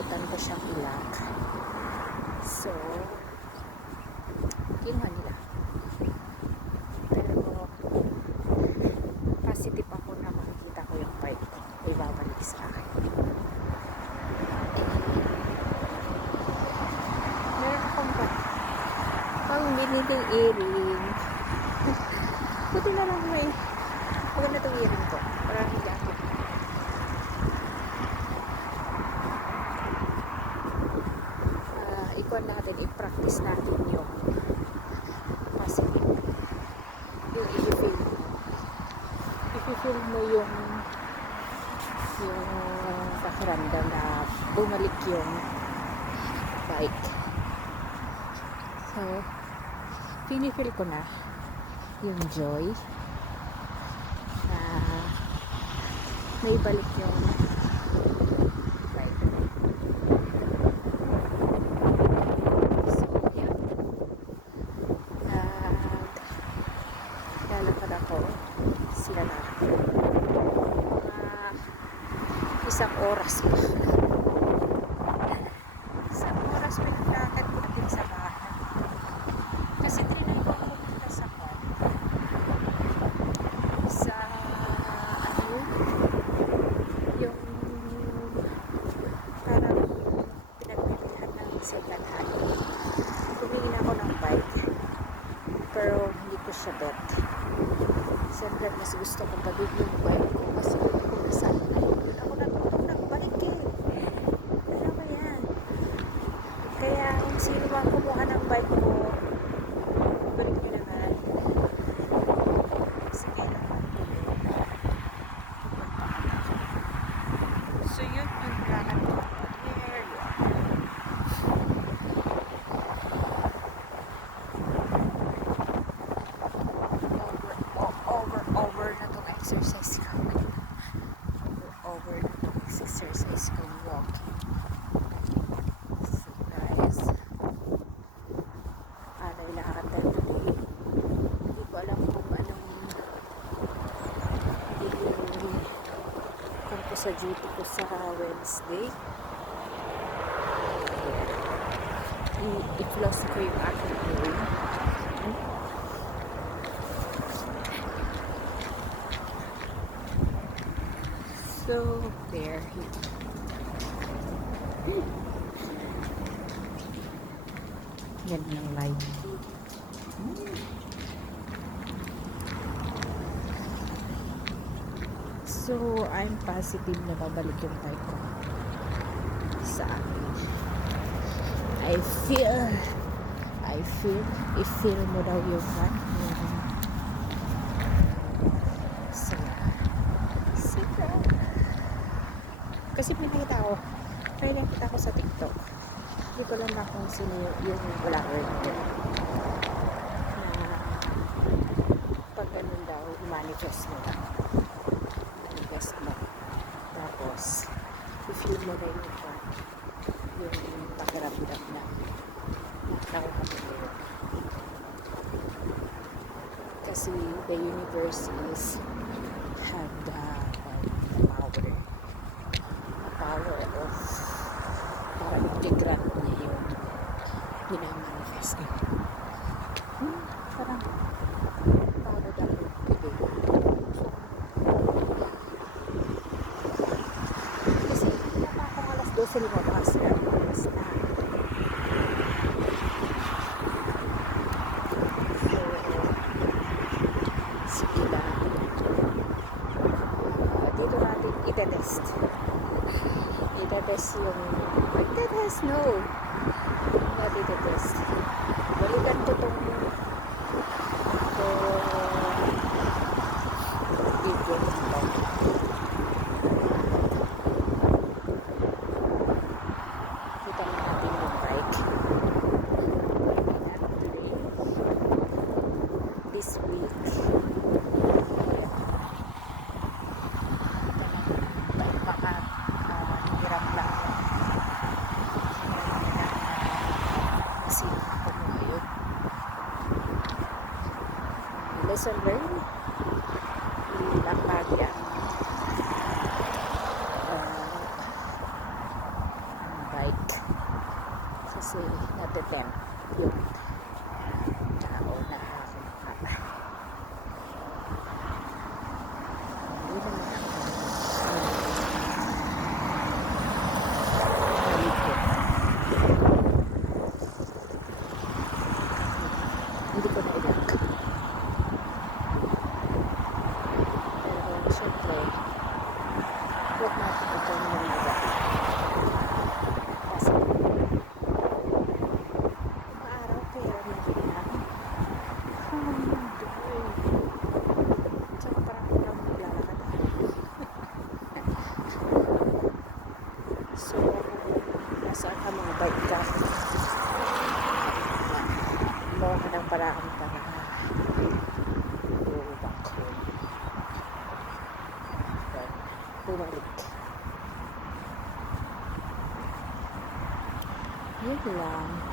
nakalimutan ko siyang ilock. So, kinuha nila. Pero, positive ako na makikita ko yung bike ko. Ibabalik sa akin. Meron akong pang biniling earring. Buti na lang may maganda itong earring ko. Maraming jacket. Ikuan natin, i-practice natin yung kasi yung i-feel mo yung pakiramdam na bumalik yung bike. So, pinifeel ko na yung joy na may balik yung bike. So, yeah. Lalakad ako sila na isang oras pa. Isang oras pa yung lakad natin sa bahay. Kasi trinay ko pumunta sa yung parang pinagpilihan ng second hand. Tumingin ako ng bike pero hindi ko siya bet. Siyempre mas gusto kong pabili yung bike ko kasi kung nasaan yun ako natutong nagbalik eh. Ano ba yan? Kaya kung sino man kumuha ng bike ko, balik nyo naman. Sige naman. So yun yung lakad ko. There you are. Over na tong exercise ko. Over na tong exercise ko. Walking. So guys, ano yung lakad na today? Hindi ko alam kung anong kung ko sa duty ko sa Wednesday. I-close ko yung aking room. So, there. Yan ng light. So, I'm positive na babalik yung bike ko sa akin. I-feel mo daw yung van. So, secret. Kasi pinakita ko sa TikTok. Hindi ko lang na kung sino yung vlogger nito. Na pag ganun daw, manifest mo lang. Manifest mo. Tapos, i-feel mo na yung pakiramdam na nakakapit mo yun. Kasi the universe have the power of para i-grant niya yung pinamanifest niya. Parang pagod ako today. Kasi napa akong alas 12 lumabas na. Sige lang. Dito natin itetest. Itetest yung no. Not itetest. Balikan ko itong video nito. Kita natin yung bike. Today. This week. Hirap lang kasi kumuha yun. Lesson learned, lakad yan kasi natitempt yung tao na kumuha. Hindi naman ako malikot. Hindi ko na ilak. Pero syempre, huwag natin ito ng magabi. Kasi maaraw pero nabilang. Tsaka parang kulang maglalakad ako. So, nasaan ka mga bike ka? Gumawa ka ng paraan para go back home. Bumalik. Yun lang.